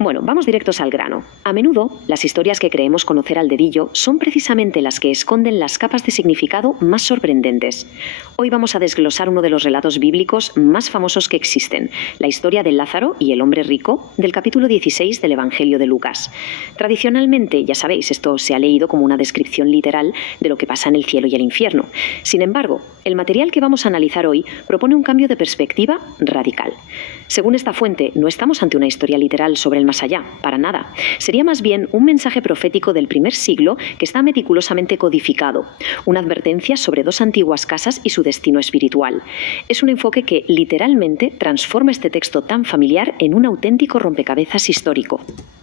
Bueno, vamos directos al grano. A menudo, las historias que creemos conocer al dedillo son precisamente las que esconden las capas de significado más sorprendentes. Hoy vamos a desglosar uno de los relatos bíblicos más famosos que existen, la historia de Lázaro y el hombre rico, del capítulo 16 del Evangelio de Lucas. Tradicionalmente, ya sabéis, esto se ha leído como una descripción literal de lo que pasa en el cielo y el infierno. Sin embargo, el material que vamos a analizar hoy propone un cambio de perspectiva radical. Según esta fuente, no estamos ante una historia literal sobre el más allá, para nada. Sería más bien un mensaje profético del primer siglo que está meticulosamente codificado, una advertencia sobre dos antiguas casas y su destino espiritual. Es un enfoque que literalmente transforma este texto tan familiar en un auténtico rompecabezas histórico.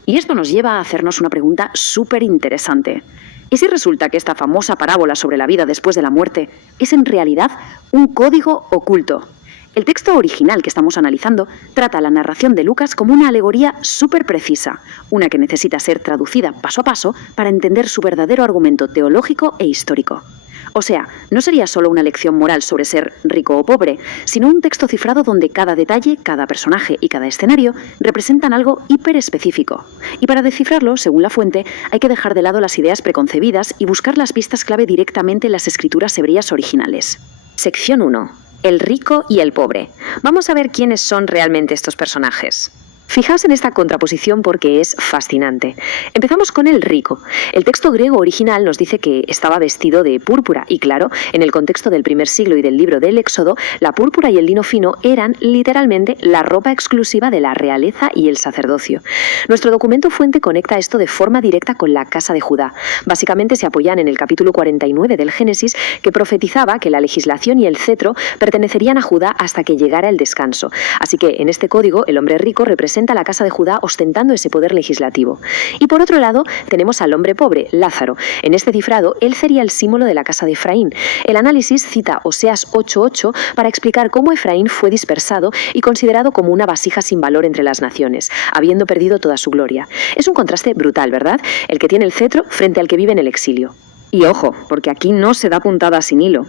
Y esto nos lleva a hacernos una pregunta súper interesante. ¿Y si resulta que esta famosa parábola sobre la vida después de la muerte es en realidad un código oculto? El texto original que estamos analizando trata la narración de Lucas como una alegoría súper precisa, una que necesita ser traducida paso a paso para entender su verdadero argumento teológico e histórico. O sea, no sería solo una lección moral sobre ser rico o pobre, sino un texto cifrado donde cada detalle, cada personaje y cada escenario representan algo hiperespecífico. Y para descifrarlo, según la fuente, hay que dejar de lado las ideas preconcebidas y buscar las pistas clave directamente en las escrituras hebreas originales. Sección 1. El rico y el pobre. Vamos a ver quiénes son realmente estos personajes. Fijaos en esta contraposición porque es fascinante. Empezamos con el rico. El texto griego original nos dice que estaba vestido de púrpura y claro, en el contexto del primer siglo y del libro del Éxodo, la púrpura y el lino fino eran literalmente la ropa exclusiva de la realeza y el sacerdocio. Nuestro documento fuente conecta esto de forma directa con la casa de Judá. Básicamente se apoyan en el capítulo 49 del Génesis que profetizaba que la legislación y el cetro pertenecerían a Judá hasta que llegara el descanso. Así que en este código el hombre rico representa a la casa de Judá ostentando ese poder legislativo. Y por otro lado, tenemos al hombre pobre, Lázaro. En este cifrado, él sería el símbolo de la casa de Efraín. El análisis cita Oseas 8:8 para explicar cómo Efraín fue dispersado y considerado como una vasija sin valor entre las naciones, habiendo perdido toda su gloria. Es un contraste brutal, ¿verdad? El que tiene el cetro frente al que vive en el exilio. Y ojo, porque aquí no se da puntada sin hilo.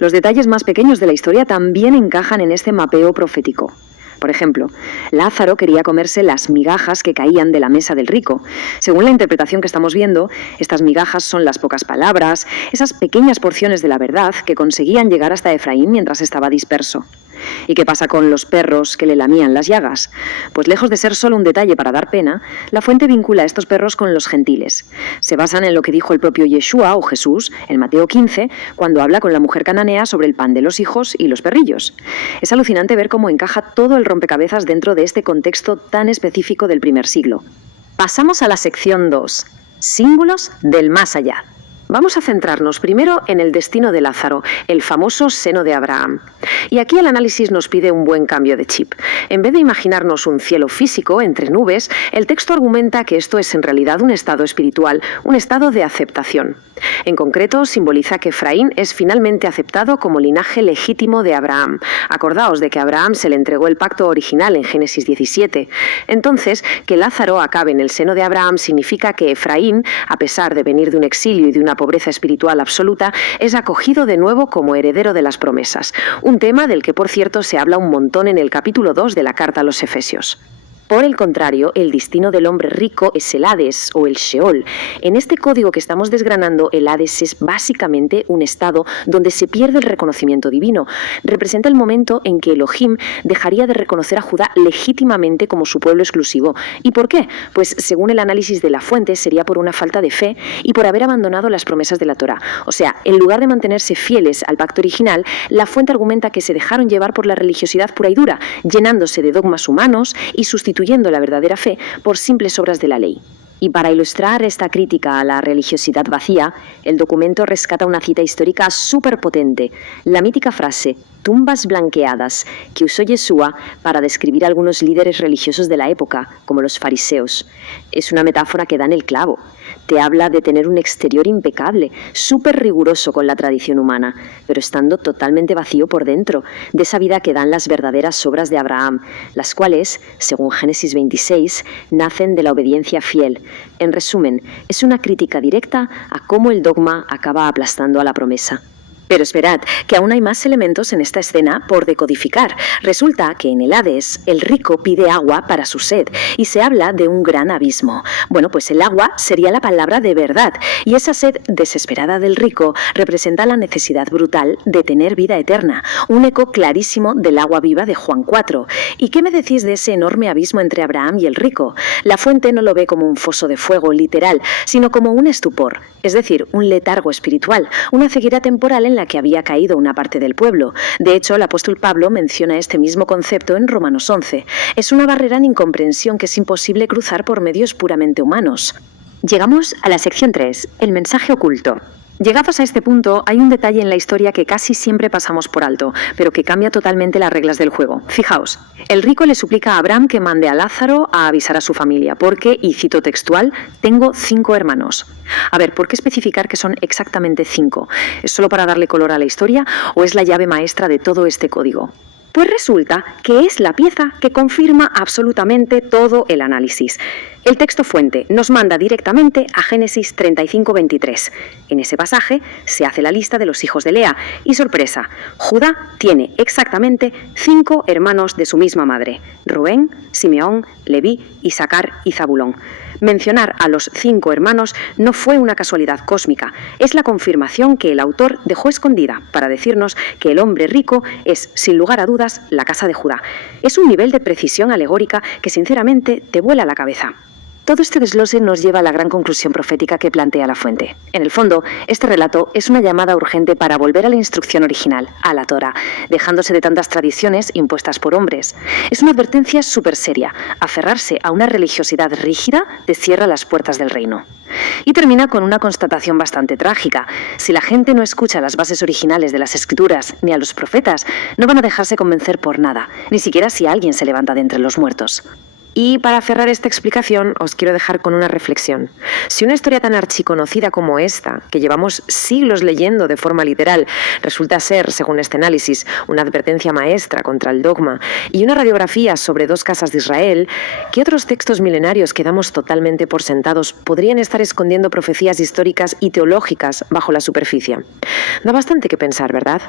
Los detalles más pequeños de la historia también encajan en este mapeo profético. Por ejemplo, Lázaro quería comerse las migajas que caían de la mesa del rico. Según la interpretación que estamos viendo, estas migajas son las pocas palabras, esas pequeñas porciones de la verdad que conseguían llegar hasta Efraín mientras estaba disperso. ¿Y qué pasa con los perros que le lamían las llagas? Pues lejos de ser solo un detalle para dar pena, la fuente vincula a estos perros con los gentiles. Se basan en lo que dijo el propio Yeshua o Jesús en Mateo 15, cuando habla con la mujer cananea sobre el pan de los hijos y los perrillos. Es alucinante ver cómo encaja todo el rompecabezas dentro de este contexto tan específico del primer siglo. Pasamos a la sección 2. Símbolos del más allá. Vamos a centrarnos primero en el destino de Lázaro, el famoso seno de Abraham. Y aquí el análisis nos pide un buen cambio de chip. En vez de imaginarnos un cielo físico entre nubes, el texto argumenta que esto es en realidad un estado espiritual, un estado de aceptación. En concreto, simboliza que Efraín es finalmente aceptado como linaje legítimo de Abraham. Acordaos de que a Abraham se le entregó el pacto original en Génesis 17. Entonces, que Lázaro acabe en el seno de Abraham significa que Efraín, a pesar de venir de un exilio y de una pobreza espiritual absoluta, es acogido de nuevo como heredero de las promesas. Un tema del que, por cierto, se habla un montón en el capítulo 2 de la carta a los Efesios. Por el contrario, el destino del hombre rico es el Hades o el Sheol. En este código que estamos desgranando, el Hades es básicamente un estado donde se pierde el reconocimiento divino. Representa el momento en que Elohim dejaría de reconocer a Judá legítimamente como su pueblo exclusivo. ¿Y por qué? Pues según el análisis de la fuente sería por una falta de fe y por haber abandonado las promesas de la Torá. O sea, en lugar de mantenerse fieles al pacto original, la fuente argumenta que se dejaron llevar por la religiosidad pura y dura, llenándose de dogmas humanos y sustituyendo la verdadera fe por simples obras de la ley. Y para ilustrar esta crítica a la religiosidad vacía, el documento rescata una cita histórica súper potente, la mítica frase «tumbas blanqueadas» que usó Yeshua para describir a algunos líderes religiosos de la época, como los fariseos. Es una metáfora que da en el clavo. Te habla de tener un exterior impecable, súper riguroso con la tradición humana, pero estando totalmente vacío por dentro, de esa vida que dan las verdaderas obras de Abraham, las cuales, según Génesis 26, nacen de la obediencia fiel. En resumen, es una crítica directa a cómo el dogma acaba aplastando a la promesa. Pero esperad, que aún hay más elementos en esta escena por decodificar. Resulta que en el Hades, el rico pide agua para su sed y se habla de un gran abismo. Bueno, pues el agua sería la palabra de verdad y esa sed desesperada del rico representa la necesidad brutal de tener vida eterna, un eco clarísimo del agua viva de Juan 4. ¿Y qué me decís de ese enorme abismo entre Abraham y el rico? La fuente no lo ve como un foso de fuego literal, sino como un estupor, es decir, un letargo espiritual, una ceguera temporal en la que había caído una parte del pueblo. De hecho, el apóstol Pablo menciona este mismo concepto en Romanos 11. Es una barrera en incomprensión que es imposible cruzar por medios puramente humanos. Llegamos a la sección 3, el mensaje oculto. Llegados a este punto, hay un detalle en la historia que casi siempre pasamos por alto, pero que cambia totalmente las reglas del juego. Fijaos, el rico le suplica a Abraham que mande a Lázaro a avisar a su familia, porque, y cito textual, tengo 5 hermanos. A ver, ¿por qué especificar que son exactamente 5? ¿Es solo para darle color a la historia o es la llave maestra de todo este código? Pues resulta que es la pieza que confirma absolutamente todo el análisis. El texto fuente nos manda directamente a Génesis 35:23. En ese pasaje se hace la lista de los hijos de Lea y, sorpresa, Judá tiene exactamente 5 hermanos de su misma madre: Rubén, Simeón, Leví, Isacar y Zabulón. Mencionar a los 5 hermanos no fue una casualidad cósmica, es la confirmación que el autor dejó escondida para decirnos que el hombre rico es, sin lugar a dudas, la casa de Judá. Es un nivel de precisión alegórica que sinceramente te vuela la cabeza. Todo este desglose nos lleva a la gran conclusión profética que plantea la fuente. En el fondo, este relato es una llamada urgente para volver a la instrucción original, a la Torá, dejándose de tantas tradiciones impuestas por hombres. Es una advertencia súper seria. Aferrarse a una religiosidad rígida te cierra las puertas del reino. Y termina con una constatación bastante trágica. Si la gente no escucha las bases originales de las Escrituras ni a los profetas, no van a dejarse convencer por nada, ni siquiera si alguien se levanta de entre los muertos. Y para cerrar esta explicación os quiero dejar con una reflexión. Si una historia tan archiconocida como esta, que llevamos siglos leyendo de forma literal, resulta ser, según este análisis, una advertencia maestra contra el dogma y una radiografía sobre 2 casas de Israel, ¿qué otros textos milenarios que damos totalmente por sentados podrían estar escondiendo profecías históricas y teológicas bajo la superficie? Da bastante que pensar, ¿verdad?